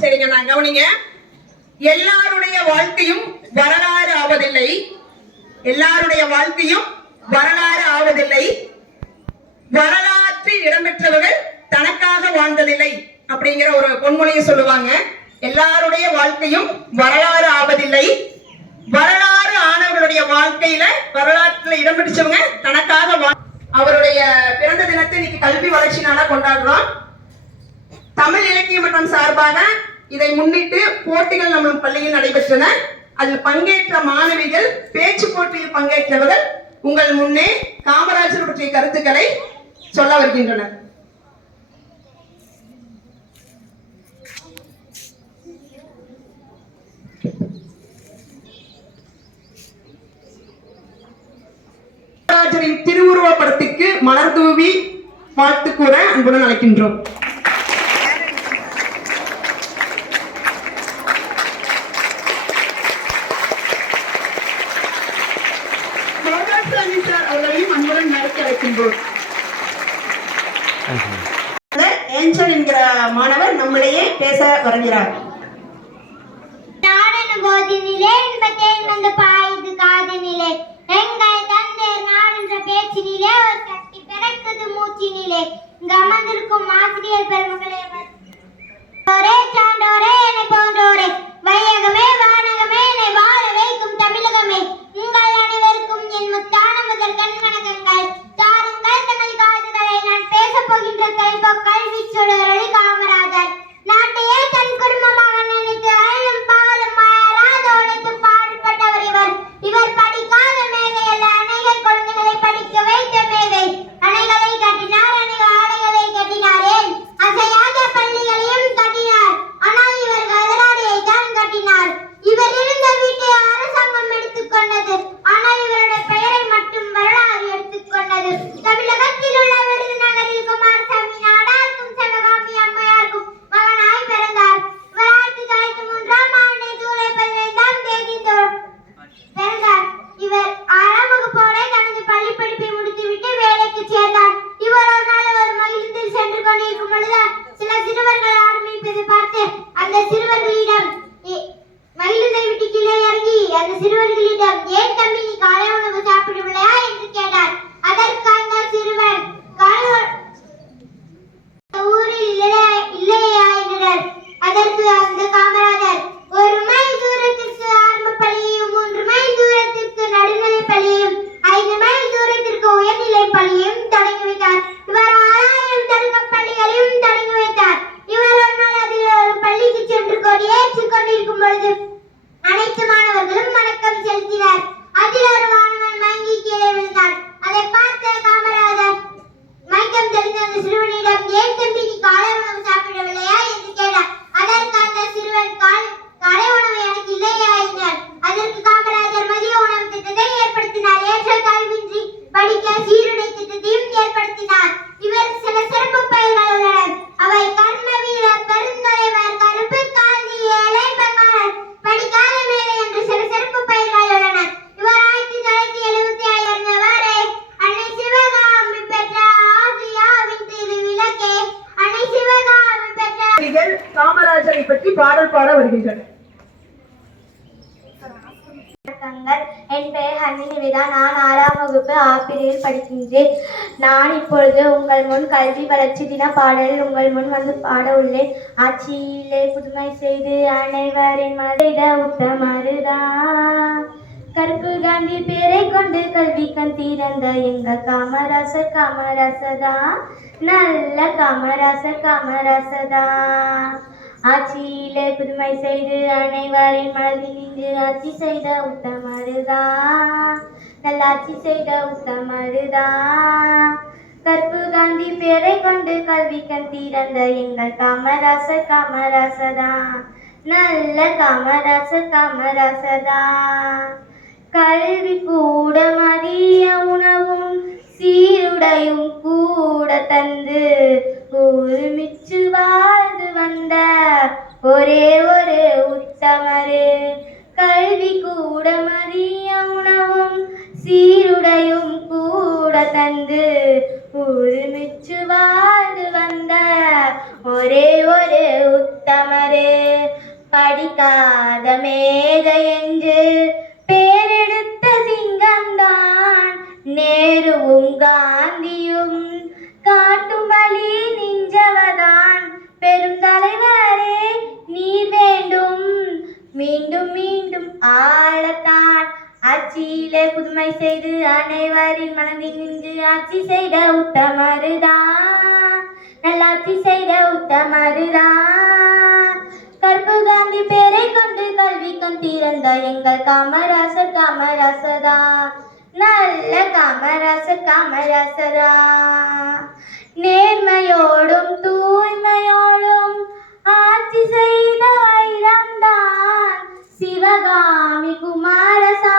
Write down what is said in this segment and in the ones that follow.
சரிங்க நான் கவனிங்க. எல்லாருடைய வாழ்க்கையும் வரலாறு ஆவதில்லை. எல்லாருடைய வாழ்க்கையும் வரலாறு ஆவதில்லை. வரலாற்றில் இடம்பெற்றவர்கள் தனக்காக வாழ்ந்ததில்லை அப்படிங்கிற ஒரு பொன்மொழியை சொல்லுவாங்க. எல்லாருடைய வாழ்க்கையும் வரலாறு ஆவதில்லை. வரலாறு ஆனவர்களுடைய வாழ்க்கையில வரலாற்றுல இடம் பிடிச்சவங்க தனக்காக அவருடைய பிறந்த தினத்தை இன்னைக்கு கல்வி வளர்ச்சி நாளா கொண்டாடுறோம். தமிழ் இலக்கிய மன்றம் சார்பாக இதை முன்னிட்டு போட்டிகள் நம்ம பள்ளியில் நடைபெற்றன. அதில் பங்கேற்ற மாணவிகள் பேச்சு போட்டியில் பங்கேற்றவர்கள் உங்கள் முன்னே காமராஜர் பற்றிய கருத்துக்களை சொல்ல வருகின்றனர். காமராஜரின் திருவுருவ படத்துக்கு மலர் தூவி வாழ்த்து கூற அன்புடன் அழைக்கின்றோம். மாணவர் பேச வருகிறார். இன்பத்தேன் வந்து பாயுது காதனிலே. எங்கள் தந்தையர் நாடென்ற பேச்சினிலே ஒரு சக்தி பிறக்குது மூச்சினிலே. ஆசிரியர் பெருமகளே ஒரே சான்றோரே என்னை போன்றோரே. வையகமே வானகமே என்னை வாழ வைக்கும் தமிழகமே. உங்கள் அனைவருக்கும் என் முத்தான முதல் கண் வணக்கங்கள். காமராஜரை பற்றி பாடல் பாட வருகின்றனர். வணக்கங்கள். என் பெயர் ஹன்னி நான் ஆறாம் வகுப்பு ஆப்பிரியில் படிக்கின்றேன். நான் இப்பொழுது உங்கள் முன் கல்வி வளர்ச்சி தின பாடலில் உங்கள் முன் வந்து பாட உள்ளேன். ஆட்சியிலே புதுமை செய்து அனைவரின் மனித உத்தமருதான் கருப்பு காந்தி பேரை கொண்டு கல்வி கண் திறந்த எங்க காமராசர் காமராசதா நல்ல காமராசர் காமராசதா ஆட்சியிலே புதுமை செய்து அனைவரின் மனதில் நின்று ஆட்சி செய்த உத்தமருதா நல்லாட்சி செய்த உத்தமருதான் கற்பு காந்தி பேரை கொண்டு கல்வி கண் திறந்த எங்கள் காமராசர் காமராசதா. நல்ல காமராசர் காமராசதா. கல்வி கூட மதிய உணவும் சீருடையும் கூட தந்து ஒருமிச்சு வாழ்ந்து வந்த ஒரே ஒரு உத்தமரு. கல்வி கூட மதிய உணவும் சீருடையும் கூட தந்து ஒருமிச்சு வாழ்ந்து வந்த ஒரே ஒரு உத்தமரே. படிக்காத மேக என்று பேரெடுத்த சிங்கம்தான் நேருவும் காந்தியும். காட்டும் வழி பெரும் தலைவரே நீ வேண்டும். மீண்டும் மீண்டும் ஆளத்தான். ஆட்சியிலே புதுமை செய்து அனைவரின் மனதில் நின்று ஆட்சி செய்த உத்தமருதான் நல்லாட்சி செய்த உத்தமருதான் கற்பு காந்தி பேரை கொண்டு கல்வி கண் திறந்த எங்கள் காமராசர் காமராசதான் நல்ல காமராசர். காமராசதா நேர்மையோடும் தூய்மையோடும் ஆட்சி செய்த வைரம்தான். சிவகாமி குமாரசா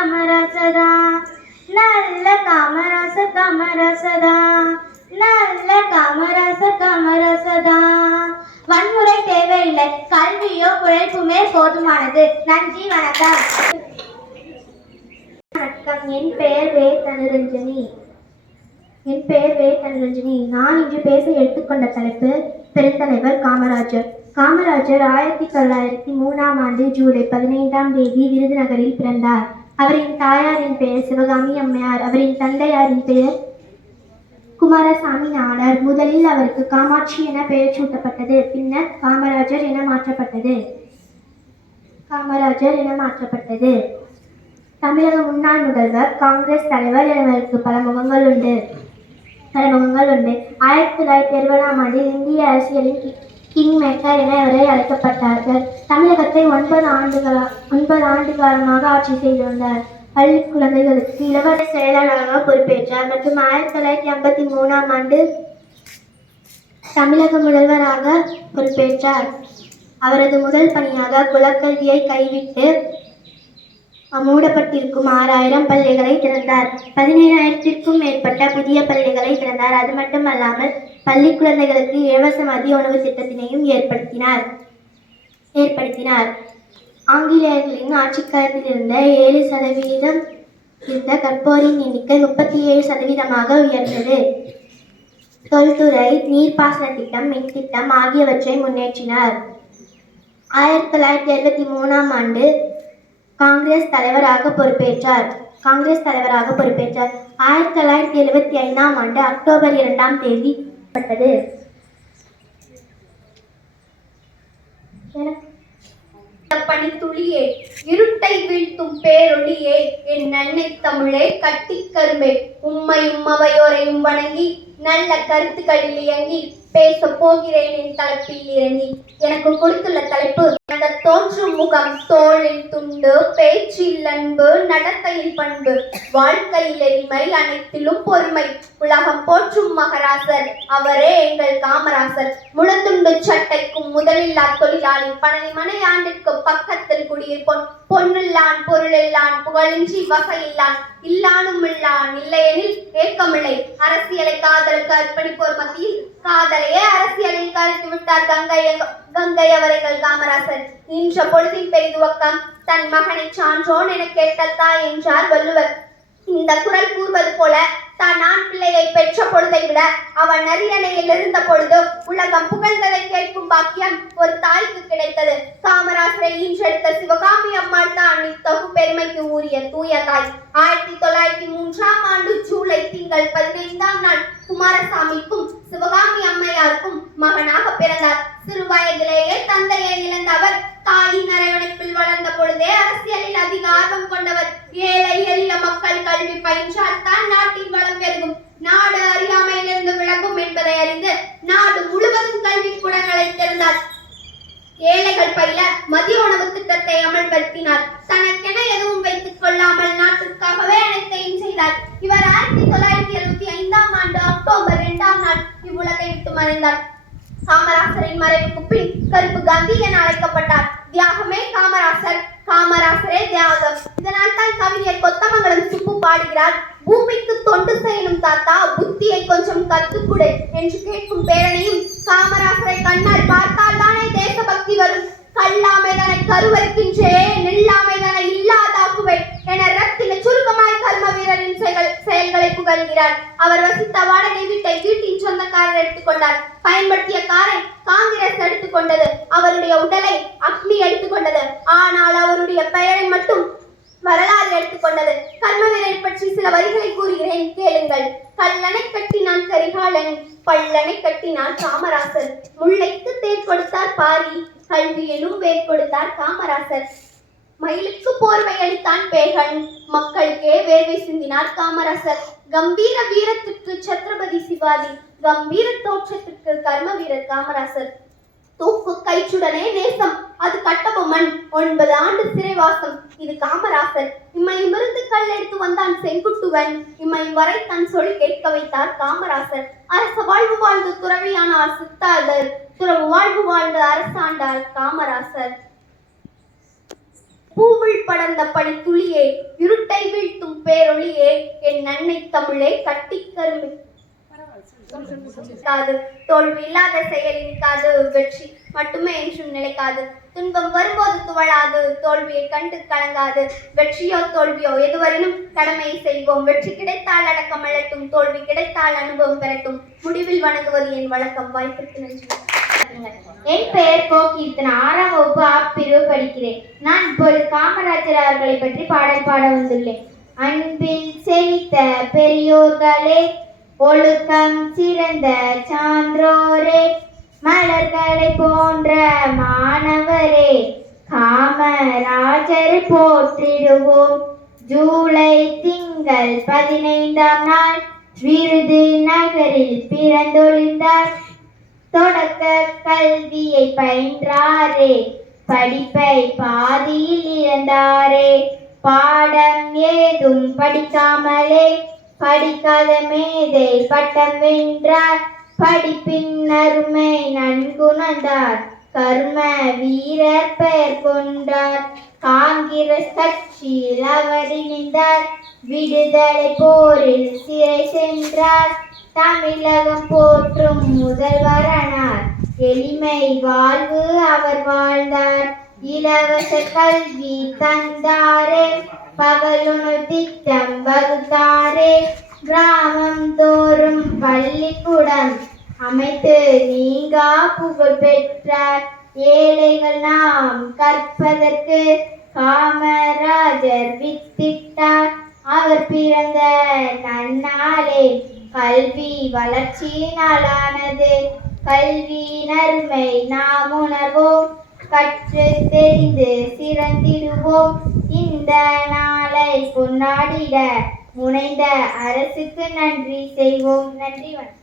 கமரசதா நல்ல கமரச கமரசதா நல்ல கமரச கமரசதா. வன்முறை தேவையில்லை கல்வியோ உழைப்புமே போதுமானது. நன்றி வணக்கம். வணக்கம். என் பெயர் வே. தனுரஞ்சனி. என் பெயர் வே. தனுரஞ்சனி. நான் இன்று பேச எடுத்துக்கொண்ட தலைப்பு பெருந்தலைவர் காமராஜர். காமராஜர் ஆயிரத்தி தொள்ளாயிரத்தி மூணாம் ஆண்டு ஜூலை பதினைந்தாம் தேதி விருதுநகரில் பிறந்தார். அவரின் தாயாரின் பெயர் சிவகாமி அம்மையார். அவரின் தந்தையாரின் பெயர் குமாரசாமி நாடார் முதலில் அவருக்கு காமாட்சி என பெயர் சூட்டப்பட்டது. பின்னர் காமராஜர் என மாற்றப்பட்டது. காமராஜர் என மாற்றப்பட்டது. தமிழக முன்னாள் முதல்வர் காங்கிரஸ் தலைவர் எனவருக்கு பல முகங்கள் உண்டு. பல முகங்கள் உண்டு. ஆயிரத்தி தொள்ளாயிரத்தி அறுபதாம் ஆண்டில் இந்திய அரசியலின் கிங் மேக்கர் என இவரை அழைக்கப்பட்டார்கள். தமிழகத்தை ஒன்பது ஆண்டுகளா ஒன்பது ஆண்டு காலமாக ஆட்சி செய்து வந்தார் பள்ளி குழந்தைகளுக்கு இலவச செயலாளராக பொறுப்பேற்றார். மற்றும் ஆயிரத்தி தொள்ளாயிரத்தி ஐம்பத்தி மூணாம் ஆண்டு தமிழக முதல்வராக பொறுப்பேற்றார். அவரது முதல் பணியாக குலக்கல்வியை கைவிட்டு மூடப்பட்டிருக்கும் ஆறாயிரம் பள்ளிகளை திறந்தார். பதினேழாயிரத்திற்கும் மேற்பட்ட புதிய பள்ளிகளை திறந்தார். அது மட்டுமல்லாமல் பள்ளி குழந்தைகளுக்கு இலவச மதிய உணவு திட்டத்தினையும் ஏற்படுத்தினார். ஏற்படுத்தினார். ஆங்கிலேயர்களின் ஆட்சிக்காலத்தில் இருந்த ஏழு சதவீதம் இருந்த கற்போரின் எண்ணிக்கை முப்பத்தி ஏழு சதவீதமாக உயர்ந்தது. தொல்துறை நீர்ப்பாசன திட்டம் மின் திட்டம் ஆகியவற்றை முன்னேற்றினார். ஆயிரத்தி தொள்ளாயிரத்தி எழுபத்தி மூணாம் ஆண்டு காங்கிரஸ் தலைவராக பொறுப்பேற்றார். காங்கிரஸ் தலைவராக பொறுப்பேற்றார். ஆயிரத்தி தொள்ளாயிரத்தி எழுபத்தி ஐந்தாம் ஆண்டு அக்டோபர் இரண்டாம் தேதி பட்டது துளியே இருட்டை வீழ்த்தும் பேரொளியே என் அன்னை தமிழே கட்டி கரும்பே உம்மையும் அவையோரையும் வணங்கி நல்ல கருத்துக்களில் இயங்கி பேச போகிறேன் என் தலைப்பில் இறங்கி. எனக்கு கொடுத்துள்ள தலைப்பு அந்த தோன்றும் முகம் தோளில் துண்டு பேச்சில் அன்பு நடத்தையில் பண்பு வாழ்க்கையில் எளிமை அனைத்திலும் பொறுமை. உலகம் போற்றும் மகராசர் அவரே எங்கள் காமராசர். முழந்துண்டு சட்டைக்கும் முதலில்லா தொழிலாளி பனை மனை ஆண்டிற்கு பக்கத்தில் குடியிருப்போம். பொன்னில்லான் பொருளில்லான் புகழின்றி வசையில்லான் இல்லானும் இல்லான் இல்லையெனில் ஏக்கமில்லை. அரசியலை காதலுக்கு அர்ப்பணிப்போர் மத்தியில் காதலையே அரசியலில் கருத்து விட்டார் கங்கை கங்கை அவர்கள் காமராசர். இன்ற பொழுதின் பெரிதுவக்கம் தன் மகனை சான்றோன் என கேட்டத்தா என்றார் வள்ளுவர். இந்த குரல் கூறுவது போல தான் ஆண் பிள்ளையை பெற்ற பொழுதை விட அவன் அரியணையில் இருந்த பொழுது உலகம் புகழ்ந்ததை கேட்கும் பாக்கியம் ஒரு தாய்க்கு கிடைக்கும். காமராசரை ஈன்றெடுத்த சிவகாமி அம்மாள் தான் இத்தகு பெருமைக்கு உரிய தூய தாய். ஆயிரத்தி தொள்ளாயிரத்தி மூன்றாம் ஆண்டு ஜூலை திங்கள் பதினைந்தாம் நாள் குமாரசாமிக்கும் சிவகாமி அம்மையாருக்கும் மகனாக பிறந்தார். சிறு வயதிலேயே தந்தையை இழந்த அவர் தாயின் அரவணைப்பில் வளர்ந்த பொழுதே அரசியலில் அதிக ஆர்வம் கொண்டவர். ஏழை எளிய மக்கள் கல்வி பயின்றால் தான் நாட்டின் வளம் பெருகும். நாடு அறியாமையிலிருந்து விலகும் என்பதை அறிந்து நாடு முழுவதும் கல்வி கூடங்களை திறந்தார் ஏழைகள் பயில மதிய உணவு பயன்படுத்தினார் தனக்கென எதுவும் வைத்துக் கொள்ளாமல் நாட்டுக்காகவே அனைத்தையும் செய்தார். இவர் ஆயிரத்தி தொள்ளாயிரத்தி எழுபத்தி ஐந்தாம் ஆண்டு அக்டோபர் இரண்டாம் நாள் இவ்வுலகை விட்டு மறைந்தார். காமராசரின் மறைவுக்கு பின் கருப்பு காந்தி என அழைக்கப்பட்டார். தியாகமே காமராசர் காமராசரே தியாகம். இதனால் தான் கவிஞர் கொத்தமங்கலம் சுப்பு பாடுகிறார். பூமிக்கு தொண்டு செய்யணும் தாத்தா புத்தியை கொஞ்சம் கத்துக்குடு என்று கேட்கும் பேரனையும் காமராசரை கண்ணால் பார்த்தால் தானே தேசபக்தி வரும். கல்லாமை தனை கருவறுக்கின்றேன் நில்லாமை தனை இல்லாதாக்குவேன் என ரத்தின சுருக்கமாய் கர்ம வீரரின் செயல் செயல்களை புகழ்கிறார் அவர் வசித்த வாடகை வீட்டை வீட்டின் சொந்தக்காரர் எடுத்துக்கொண்டார் பயன்படுத்திய காரை காங்கிரஸ் எடுத்துக்கொண்டது அவருடைய உடலை அக்னி எடுத்துக்கொண்டது ஆனால் அவருடைய பெயரை மட்டும் வரலாறு எடுத்துக்கொண்டது கர்மவீரை பற்றி சில வரிகளை கூறுகிறேன். கேளுங்கள். கல்லணை கட்டினான் கரிகாலன் பல்லணை கட்டினான் காமராசன் முல்லைக்கு தேர் கொடுத்தார் பாரி. கல்வியிலும் வேர் கொடுத்தார் காமராசர். மயிலுக்கு போர்வை அளித்தான் பேகன். மக்களுக்கே வேர்வை சிந்தினார் காமராசர். கம்பீர வீரத்திற்கு சத்ரபதி சிவாஜி கம்பீர தோற்றத்திற்கு கர்ம வீரர் காமராசர். தூக்கு கைச்சுடனே நேசம். அது கட்டபொம்மன். ஒன்பது ஆண்டு சிறைவாசம். இது காமராசர். இம்மையிலிருந்து கல் எடுத்து வந்தான் செங்குட்டுவன். இம்மை வரை தன் சொல் கேட்க வைத்தார் காமராசர். அரச வாழ்வு வாழ்ந்து துறவியானார் சித்தார்தர். துறவு வாழ்வு வாழ்ந்து அரசாண்டார் காமராசர். பூவில் படர்ந்த துளியே இருட்டை வீழ்த்தும் பேரொளியே என் அன்னை தமிழே கட்டிக் கரும்பு தோல்வி இல்லாத செயல் இருக்காது வெற்றி மட்டுமே என்றும் நிலைக்காது. துன்பம் வரும்போது துவழாது. தோல்வியை கண்டு கலங்காது. வெற்றியோ தோல்வியோ எதுவரையிலும் கடமையை செய்வோம். வெற்றி கிடைத்தால் அடக்கம் அழட்டும். தோல்வி கிடைத்தால் அனுபவம் பெறட்டும். முடிவில் வணங்குவது என் வழக்கம். வாய்ப்பிற்கு நன்றி. என் பெயர் கோ கீர்த்தனா ஆறாம் வகுப்பு ஆப்பிரிவு படிக்கிறேன். நான் இப்போது காமராஜர் அவர்களை பற்றி பாடல் பாட வந்துள்ளேன். அன்பில் செவித்த பெரியோர்களே ஒழுக்கம் சிறந்த சான்றோரே மலர்களை போன்ற மாணவரே காமராஜரை போற்றிடுவோம். ஜூலை திங்கள் பதினைந்தாம் நாள் விருது நகரில் பிறந்தொழிந்தார். தொடக்க கல்வியை பயின்றாரே படிப்பை பாதியில் இழந்தாரே. பாடம் ஏதும் படிக்காமலே படிக்காத மேதை பட்டம் வென்றார். படிப்பின் அருமை நன்குணர்ந்தார் கர்ம வீரர் பெயர் கொண்டார். காங்கிரஸ் கட்சியில் அவர் இணைந்தார். விடுதலை போரில் சிறை சென்றார். தமிழகம் போற்றும் முதல்வரானார். எளிமை வாழ்வு அவர் வாழ்ந்தார். இலவச கல்வி தந்தாரே. பகலுணவு திட்டம் வகுத்தாரே கிராமம் தோறும் பள்ளிக்கூடம் அமைத்து நீங்கா புகழ் பெற்றார் ஏழைகள் நாம் கற்பதற்கு காமராஜர் வித்திட்டார். அவர் பிறந்த நன்னாளே கல்வி வளர்ச்சியினாலானது. கல்வி நன்மை நாம் உணர்வோம் கற்று தெரிந்து சிறந்திடுவோம். இந்த நாளை கொண்டாடிட முனைந்த அரசுக்கு நன்றி செய்வோம். நன்றி வணக்கம்.